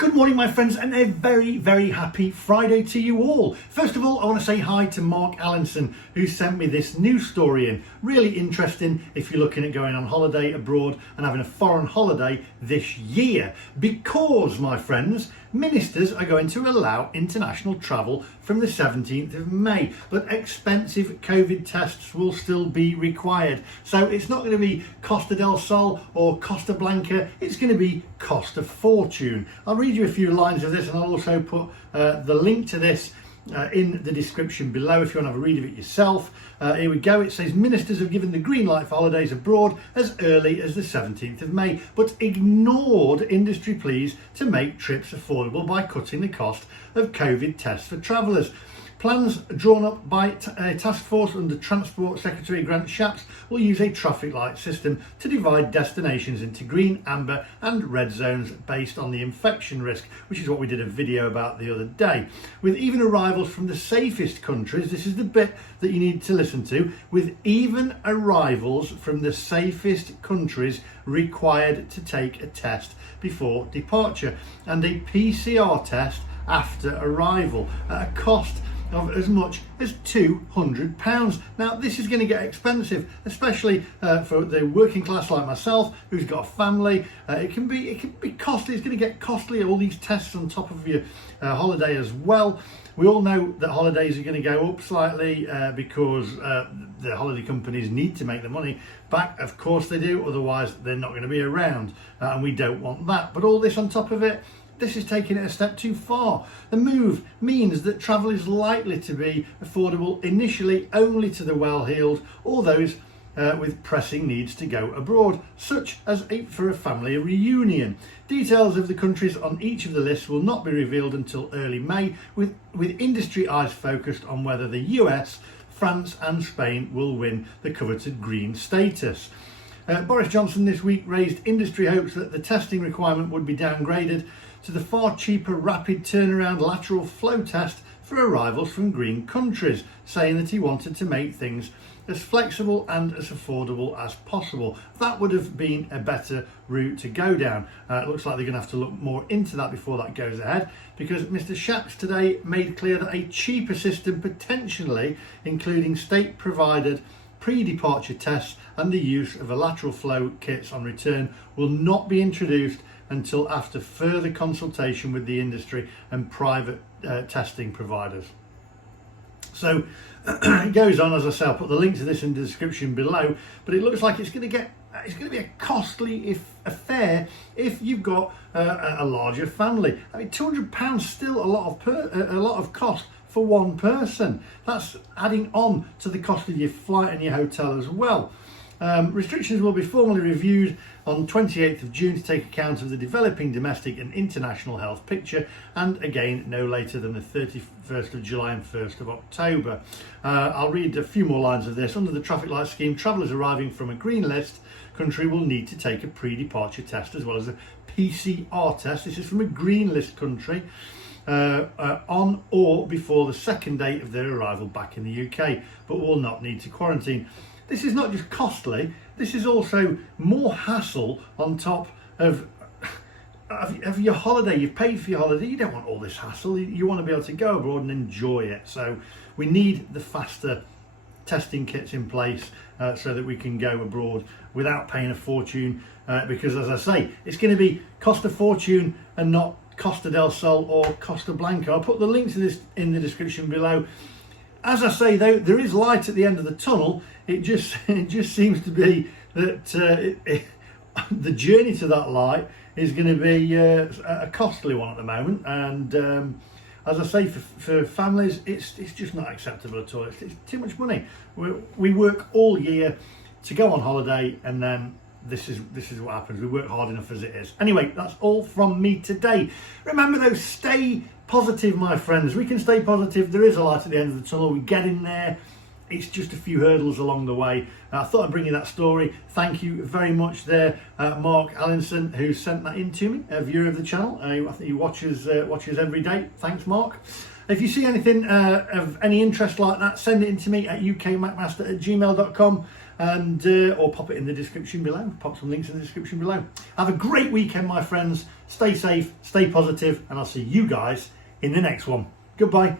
Good morning, my friends, and a very, very happy Friday to you all. First of all, I want to say hi to Mark Allinson, who sent me this news story in. Really interesting if you're looking at going on holiday abroad and having a foreign holiday this year. Because, my friends, ministers are going to allow international travel from the 17th of May, but expensive COVID tests will still be required. So it's not going to be Costa del Sol or Costa Blanca, it's going to be Costa Fortune. I'll read you a few lines of this, and I'll also put the link to this in the description below if you want to have a read of it yourself. Here we go. It says ministers have given the green light for holidays abroad as early as the 17th of May, but ignored industry pleas to make trips affordable by cutting the cost of COVID tests for travellers. Plans drawn up by a task force under Transport Secretary Grant Shapps will use a traffic light system to divide destinations into green, amber and red zones based on the infection risk, which is what we did a video about the other day. With even arrivals from the safest countries, this is the bit that you need to listen to, with even arrivals from the safest countries required to take a test before departure and a PCR test after arrival at a cost of as much as £200. Now this is going to get expensive, especially for the working class like myself who's got a family. It can be costly. It's going to get costly, all these tests on top of your holiday as well. We all know that holidays are going to go up slightly because the holiday companies need to make the money back. Of course they do, otherwise they're not going to be around, and we don't want that. But all this on top of it, this is taking it a step too far. The move means that travel is likely to be affordable initially only to the well-heeled or those with pressing needs to go abroad, such as for a family reunion. Details of the countries on each of the lists will not be revealed until early May, with industry eyes focused on whether the US, France and Spain will win the coveted green status. Boris Johnson this week raised industry hopes that the testing requirement would be downgraded to the far cheaper rapid turnaround lateral flow test for arrivals from green countries, saying that he wanted to make things as flexible and as affordable as possible. That would have been a better route to go down. It looks like they're going to have to look more into that before that goes ahead, because Mr. Shapps today made clear that a cheaper system, potentially including state-provided pre-departure tests and the use of a lateral flow kits on return, will not be introduced until after further consultation with the industry and private testing providers. So it goes on, as I say, I'll put the link to this in the description below, but it looks like it's going to be a costly affair if you've got a larger family. I mean, £200 still a lot of cost for one person. That's adding on to the cost of your flight and your hotel as well. Restrictions will be formally reviewed on 28th of June to take account of the developing domestic and international health picture, and again no later than the 31st of July and 1st of October. I'll read a few more lines of this. Under the traffic light scheme, travellers arriving from a green list country will need to take a pre-departure test as well as a PCR test. This is from a green list country on or before the second date of their arrival back in the UK, but will not need to quarantine. This is not just costly, this is also more hassle on top of your holiday. You've paid for your holiday, you don't want all this hassle, you want to be able to go abroad and enjoy it. So we need the faster testing kits in place so that we can go abroad without paying a fortune, because as I say, it's going to be Costa Fortune and not Costa del Sol or Costa Blanca. I'll put the link to this in the description below. As I say, though, there is light at the end of the tunnel. It just seems to be that the journey to that light is going to be a costly one at the moment. And as I say, for families, it's just not acceptable at all. It's too much money. We work all year to go on holiday, and then this is what happens. We work hard enough as it is. Anyway, that's all from me today. Remember though, stay positive, my friends. We can stay positive. There is a light at the end of the tunnel. We get in there. it's just a few hurdles along the way. I thought I'd bring you that story. Thank you very much there, Mark Allinson, who sent that in to me, a viewer of the channel. I think he watches every day. Thanks, Mark. If you see anything of any interest like that, send it in to me at ukmacmaster@gmail.com and or pop it in the description below. Pop some links in the description below. Have a great weekend, my friends. Stay safe, stay positive, and I'll see you guys in the next one. Goodbye.